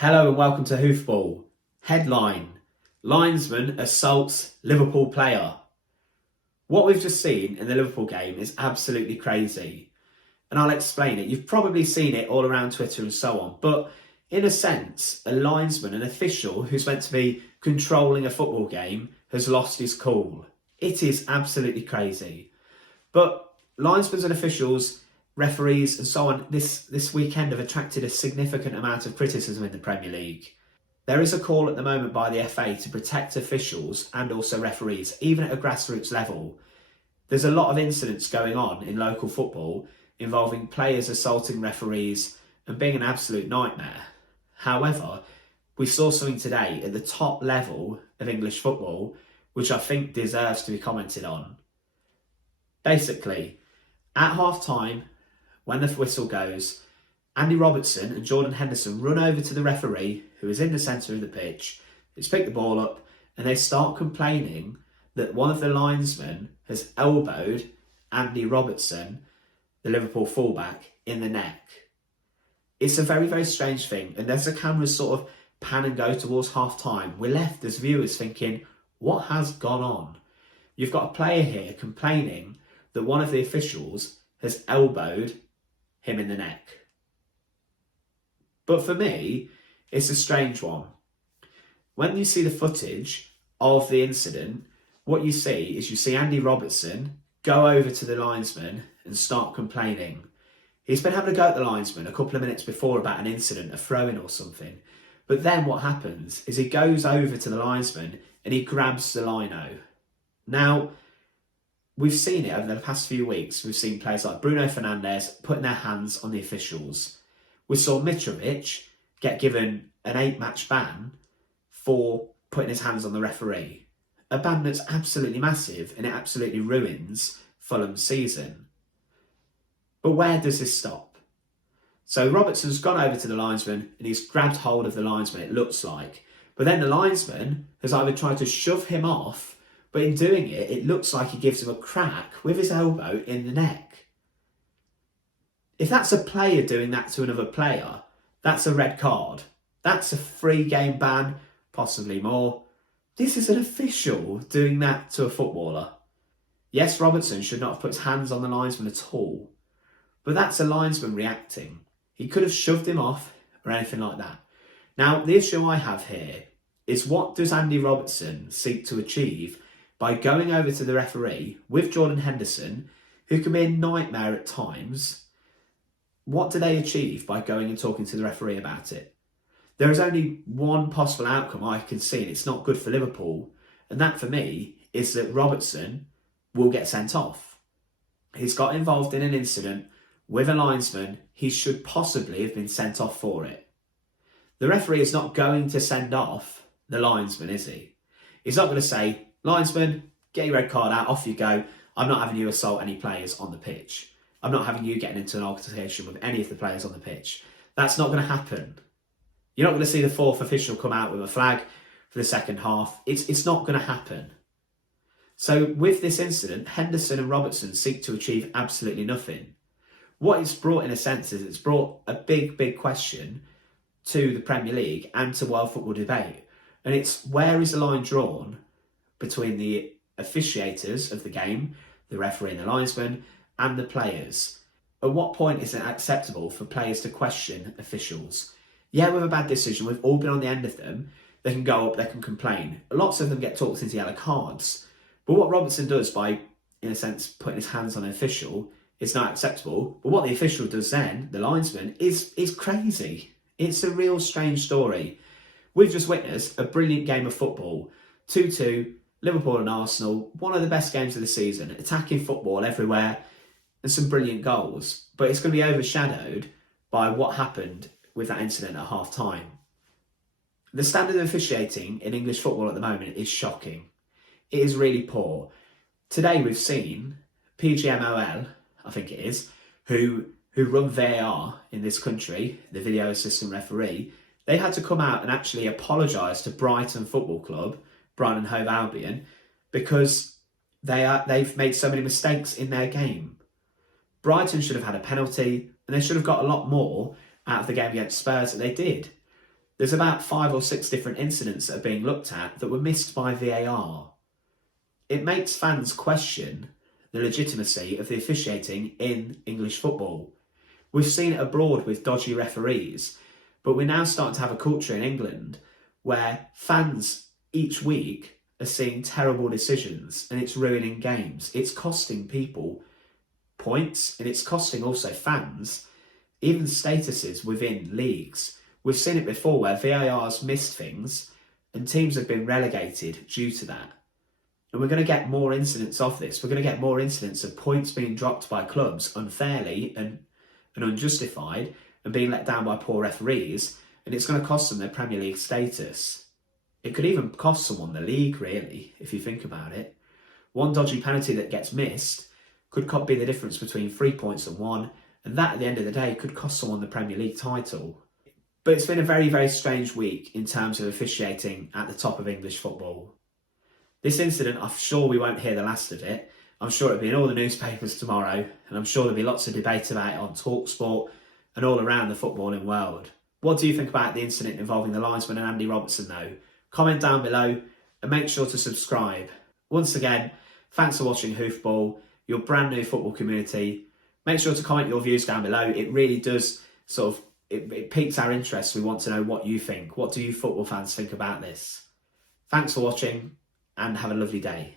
Hello and welcome to Hoofball. Headline: Linesman assaults Liverpool player. What we've just seen in the Liverpool game is absolutely crazy. And I'll explain it. You've probably seen it all around Twitter and so on. But in a sense, a linesman, an official who's meant to be controlling a football game, has lost his cool. It is absolutely crazy. But linesmen and officials, referees and so on this weekend have attracted a significant amount of criticism in the Premier League. There is a call at the moment by the FA to protect officials and also referees, even at a grassroots level. There's a lot of incidents going on in local football involving players assaulting referees and being an absolute nightmare. However, we saw something today at the top level of English football which I think deserves to be commented on. Basically, at half-time, when the whistle goes, Andy Robertson and Jordan Henderson run over to the referee, who is in the centre of the pitch. He's picked the ball up and they start complaining that one of the linesmen has elbowed Andy Robertson, the Liverpool fullback, in the neck. It's a very, very strange thing. And as the cameras sort of pan and go towards half-time, we're left as viewers thinking, what has gone on? You've got a player here complaining that one of the officials has elbowed him in the neck. But for me, it's a strange one. When you see the footage of the incident, what you see Andy Robertson go over to the linesman and start complaining. He's been having a go at the linesman a couple of minutes before about an incident, a throw-in or something. But then what happens is he goes over to the linesman and he grabs the lino. Now, we've seen it over the past few weeks. We've seen players like Bruno Fernandes putting their hands on the officials. We saw Mitrovic get given an 8-match ban for putting his hands on the referee. A ban that's absolutely massive and it absolutely ruins Fulham's season. But where does this stop? So Robertson's gone over to the linesman and he's grabbed hold of the linesman, it looks like. But then the linesman has either tried to shove him off, but in doing it, it looks like he gives him a crack with his elbow in the neck. If that's a player doing that to another player, that's a red card. That's a 3-game ban, possibly more. This is an official doing that to a footballer. Yes, Robertson should not have put his hands on the linesman at all. But that's a linesman reacting. He could have shoved him off or anything like that. Now, the issue I have here is, what does Andy Robertson seek to achieve by going over to the referee with Jordan Henderson, who can be a nightmare at times? What do they achieve by going and talking to the referee about it? There is only one possible outcome I can see, and it's not good for Liverpool. And that, for me, is that Robertson will get sent off. He's got involved in an incident with a linesman. He should possibly have been sent off for it. The referee is not going to send off the linesman, is he? He's not going to say, linesman, get your red card out, off you go. I'm not having you assault any players on the pitch. I'm not having you getting into an altercation with any of the players on the pitch. That's not going to happen. You're not going to see the fourth official come out with a flag for the second half. It's not going to happen. So with this incident, Henderson and Robertson seek to achieve absolutely nothing. What it's brought, in a sense, is it's brought a big, big question to the Premier League and to world football debate. And it's, where is the line drawn between the officiators of the game, the referee and the linesman, and the players? At what point is it acceptable for players to question officials? Yeah, with a bad decision, we've all been on the end of them. They can go up, they can complain. Lots of them get talked into yellow cards. But what Robertson does by, in a sense, putting his hands on an official, it's not acceptable. But what the official does then, the linesman, is crazy. It's a real strange story. We've just witnessed a brilliant game of football. 2-2, Liverpool and Arsenal, one of the best games of the season, attacking football everywhere, and some brilliant goals. But it's going to be overshadowed by what happened with that incident at half-time. The standard of officiating in English football at the moment is shocking. It is really poor. Today we've seen PGMOL, I think it is, who run VAR in this country, the video assistant referee. They had to come out and actually apologise to Brighton Football Club, Brighton and Hove Albion, because they've made so many mistakes in their game. Brighton should have had a penalty and they should have got a lot more out of the game against Spurs than they did. There's about 5 or 6 different incidents that are being looked at that were missed by VAR. It makes fans question the legitimacy of the officiating in English football. We've seen it abroad with dodgy referees, but we're now starting to have a culture in England where fans each week are seeing terrible decisions and it's ruining games. It's costing people points and it's costing also fans even statuses within leagues. We've seen it before where VAR's missed things and teams have been relegated due to that. And we're going to get more incidents of this. We're going to get more incidents of points being dropped by clubs unfairly and unjustified and being let down by poor referees, and it's going to cost them their Premier League status. It could even cost someone the league, really, if you think about it. One dodgy penalty that gets missed could be the difference between 3 points and 1, and that at the end of the day could cost someone the Premier League title. But it's been a very, very strange week in terms of officiating at the top of English football. This incident, I'm sure we won't hear the last of it. I'm sure it'll be in all the newspapers tomorrow, and I'm sure there'll be lots of debate about it on TalkSport and all around the footballing world. What do you think about the incident involving the linesman and Andy Robertson though? Comment down below and make sure to subscribe. Once again, thanks for watching Hoofball, your brand new football community. Make sure to comment your views down below. It really does it piques our interest. We want to know what you think. What do you football fans think about this? Thanks for watching and have a lovely day.